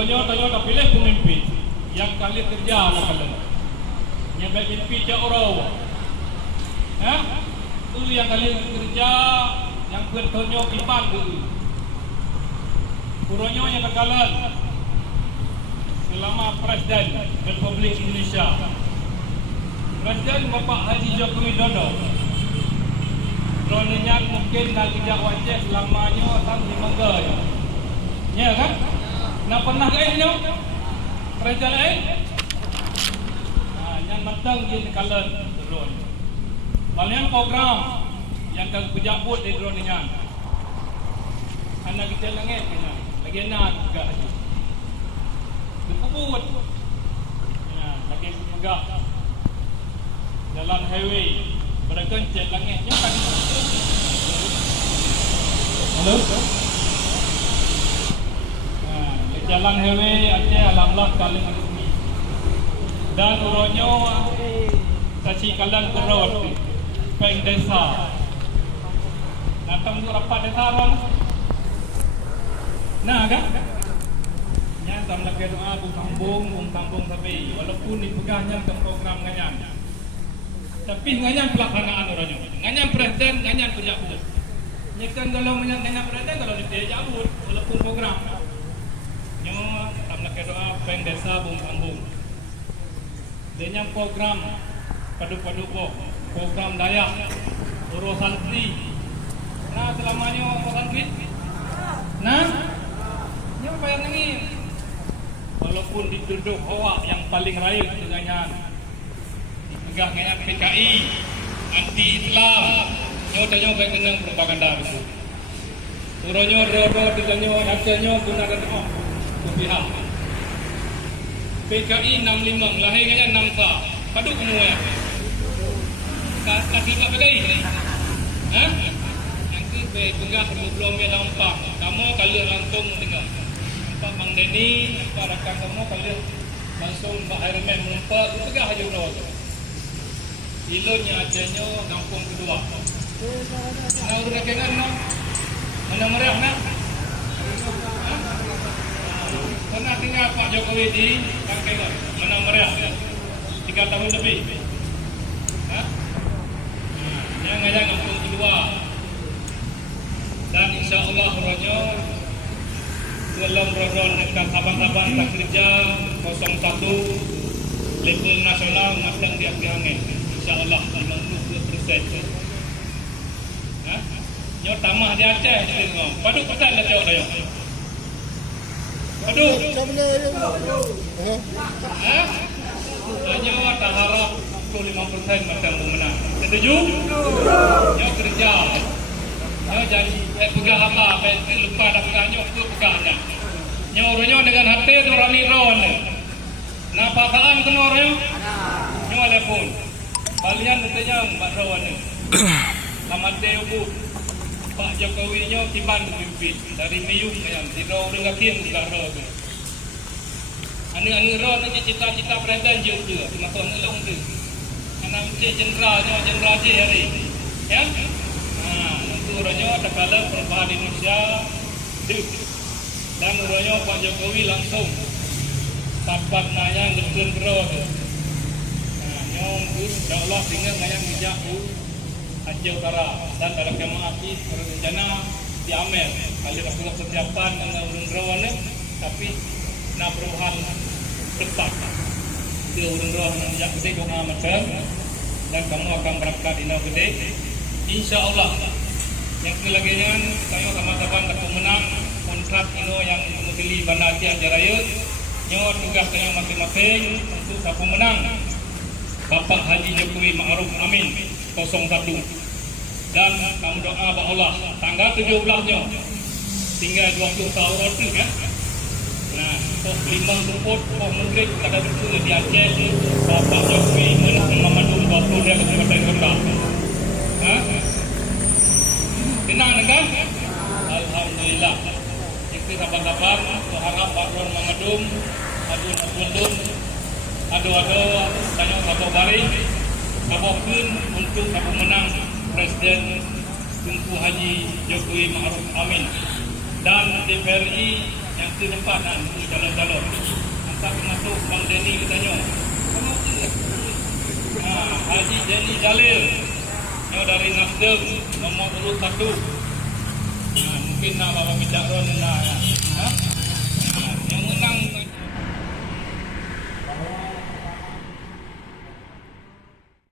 Uronyo tanya tak pilih pemimpin yang kali kerja lah kalian. Yang baik mimpi je orang. Tu yang kali kerja yang bertonyo iman tu. Uronyo yang kekalan selama Presiden Republik Indonesia. Presiden Bapak Haji Joko Widodo. Ronnya mungkin nak kerja wajib selamanya sampai mangga. Ya kan? Nak pernah ke ini? Presiden yang matang di kalan drone. Balian program yang kau kejabut di drone ni. Anak kita langit kena. Lagi nak juga aja. Dikubut. Ya, lagi megah. Jalan highway berkencet langitnya kan. Halo. Jalan highway Aceh alhamdulillah kali ini. Dan uronyo saci kalan kerot peng desa. Datang tu rapat desa ron. Nah kan? Nya tam lagi doa bung tambung tapi walaupun dipegahnya ke program nganyan. Tapi nganyan pelaksanaan uronyo. Nganyan presiden, nganyan pejabat. Nyekan kalau nganyan presiden kalau dia jabut walaupun program. Nyo tam nak doa peng desa bung tambung. Dia program padu-padu program Dayak urus santri. Nah selamanya urus santri. Nah, nyo bayar nangin. Walaupun dituduh awak yang paling raib dengannya dipegah dengan PKI anti Islam. Nyo tanyo baik dengan propaganda itu. Uronyo rodo dengannya hasilnya gunakan doa. Pihak PKI 65 lahirnya 6 sa padu semua ya kasih kat PKI yang ke pegah belum dia nampak kamu kalian langsung dengar nampak Bang Denny nampak rakan kamu kalian langsung Mbak Airman menumpak itu pegah aja bro ilonya adanya kampung kedua udah kenal mana merah nak pernah tinggal Pak Jokowi di Bangkai Menang Meriah 3 tahun lebih. Yang ada kampung kedua. Dan insya-Allah ronyo dalam program dekat abang-abang tak kerja 01 level nasional masang di akhir angin. Insya-Allah 50%. Nyo tamah di Aceh tengok. Padu pesan dah tengok dia. Aduh. Hanya tak harap 25% macam menang. Setuju? Nyo kerja. Nyo jadi pegang apa? Pensi lupa dah pegang nyo tu pegangnya. Nyo orangnya dengan hati tu rani ron. Napa salam kena orang? Nyo ada pun. Balian katanya Mbak Rawan ni. Selamat day bu. Pak Jokowi nyo tiban pimpin dari Meyung yang tidur dengan kian juga roh tu. Anu roh ni cita-cita presiden je tu, masa ngelong tu. Anak mesti jenderal je hari. Ya? Itu rohnya tak kalah perubahan Indonesia. Dan rohnya Pak Jokowi langsung tapat naya ngedun roh tu. Nyong tu insya-Allah tinggal ngayang bijak tu. Aceh Utara dan dalam jemaah api rencana di Amer kali rasulullah persiapan dengan urun-urun tapi nak perubahan tetap dia urun-urun yang gede doa macam dan kamu akan berangkat di Nau Gede insya-Allah yang kelagian saya sama-sama dapat menang kontrak ini yang mewakili Bandar Aceh Raya nyo tugas yang masing-masing untuk siapa menang Bapak Haji Jokowi Ma'ruf Amin 01 dan kamu doa kepada Allah tanggal 17-nya tinggal 20 tahun itu kan. Nah, pos 5 rumput pos menteri ada betul di Aceh Bapak Jokowi Muhammad Bakul dia Kabupaten Gondang. Tenang kan? Alhamdulillah. Itu kabar-kabar berharap Pak Ron Mamadum adu tanya kabar baris kabar pun untuk kamu menang Presiden Tunku Haji Jokowi Ma'ruf Amin dan TVRI yang kedepanan calon-calon. Angkat masuk Bang Denny katanya. Haji Denny Jalil yang dari Nasdem nomor urut 1. Mungkin nak bawa minta ron nak.